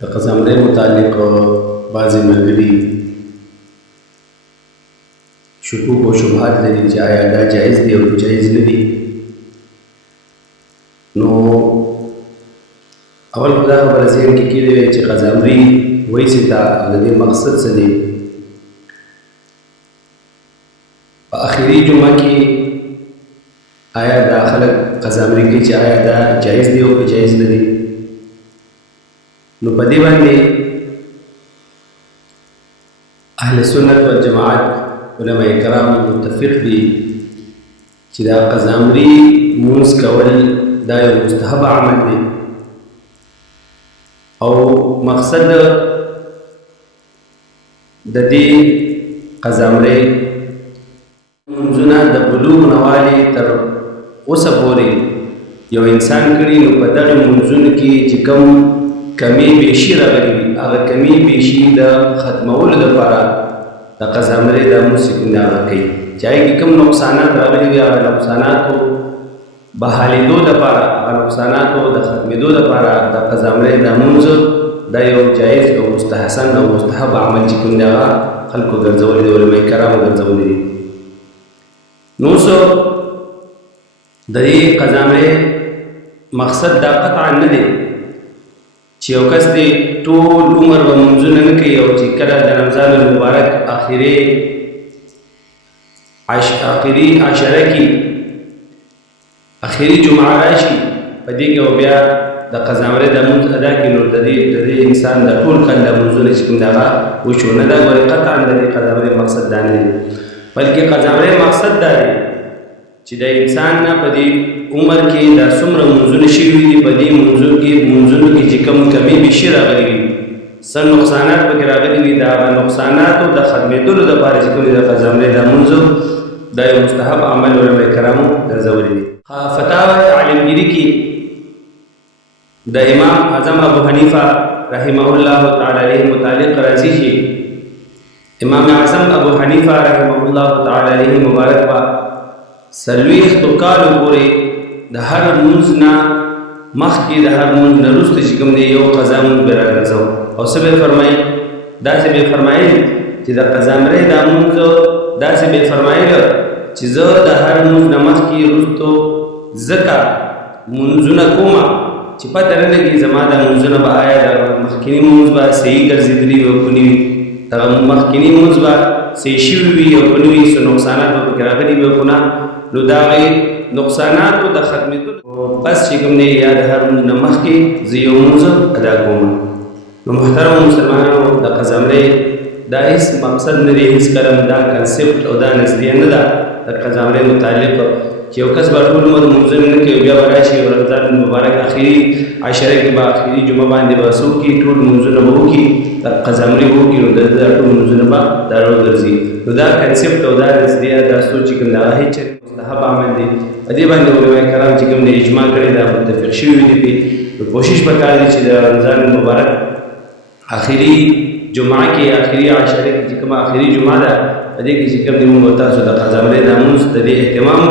د قزامرۍ متعلق بعضې ملګري شکوک او شبهات لري چې آیا دا جایز دی او جایز نه دی. نو اول خو دا خبره ذهن کې کېدی وی چې قزامري وایي چې دا د دې مقصد څه دی. په اخري جمعه کې آیا دا خلک قزامري کوي چې آیا دا جایز دی او جایز نه دی. نو په دې باندې اهل سنت والجماعت علماء کرام متفق دي چې دا قزامري مونځ کول دا یو مستحب عمل دی او مقصد د دې قزامرۍ مونځونه د بلوغ نوالي تر اوسه پورې یو انسان کړي. نو په دغه مونځونو کې چې کوم کمی بیشي راغلي وي هغه کمی بیشي د ختمولو دپاره د قزامرۍ دا مونځ چې کوم دی هغه کوي. چې هغې کې کوم نقصانات راغلي وي هغه نقصاناتو بحالېدو دپاره هغه نقصاناتو د ختمېدو دپاره د قزامرۍ دا مونځ دا یو جایز او مستحسن او مستحب عمل چې کوم دی هغه خلکو ګرځولی دی، علماء کرامو ګرځولی دی. نو اوس د دې قزامرۍ مقصد دا قطعا نه دی چې یو کس دی ټول عمر به مونځونه نه کوي او چې کله د رمضان المبارک آخري عشره کې آخري جمعه راشي په دې کې او بیا د قزامرۍ د مونځ ادا کړي. نو د دې انسان د ټول کال د مونځونه چې کوم دی هغه وشو نه ده. ګورې قطعا د دې قزامرۍ مقصد دا نه دی، بلکې قزامرۍ مقصد دا دی چې د انسان نه په دې عمر کې دا څومره مونځونه شوي دي په دې مونځونو کې چې کوم کمی بیشي راغلي وي څه نقصانات پکې راغلي وي د هغه نقصاناتو د ختمېدلو دپاره چې کوم دی د قزامرۍ دا مونځ دا یو مستحب عمل علماء کرامو ګرځولی دی. فتاوی عالمگیری کې د امام اعظم ابو حنیفه رحمه الله تعالی علیه متعلق راځي چې امام اعظم ابو حنیفه رحمه الله تعالی علیه مبارک با څلوېښتو کالو پورې د هر مونځ نه مخکې د هر مونځ نه وروسته چې کوم دی یو قضا مونځ به راګرځو او څه به یې فرمایي داسې به یې فرمایل چې د قزامرۍ دا مونځ داسې به یې فرمایل چې زه د هر مونځ نه مخکې وروستو ځکه مونځونه کومه چې پته نه لګي زما دا مونځونه به آیا د مخکیني مونځ به صحیح ګرځېدلي وي او که نه وي دغه مخکیني مونځ به صحیح شوي وي او که نه وي څه نقصانات به پکې راغلي وي او که نه. نو د هغې نقصاناتو د ختمېدلو پس چې کوم دی یا د هر مونځ نه مخکې زه یو مونځ ادا کوم. نو محترمو مسلمانانو د قزامرۍ دا هېڅ مقصد نه دی، هېڅ کله دا کنسپټ او دا نظریه نه ده د قزامرۍ متعلق چې یو کس به ټول عمر مونځونه نه کوي بیا به راشي او رمضان المبارک آخري عشره کې به آخري جمعه باندې به څه وکړي ټول مونځونه به وکړي د قزامرۍ به وکړي نو د دا ټول مونځونه به دا راوګرځي. نو دا کنسپټ او دا نظریه دا سوچ چې کوم د هغه هېڅ چېرې مستحب عمل دی. په دې باندې علماء کرام چې کوم دی اجماع کړی دا متفق شوي دي پرې. نو کوشش پکار دی چې د رمضان المبارک آخري جمعه کې آخري عشره کې چې کومه آخري جمعه ده په دې کې چې کوم دی مونږ تاسو د قزامرۍ دا مونځ د دې اهتمام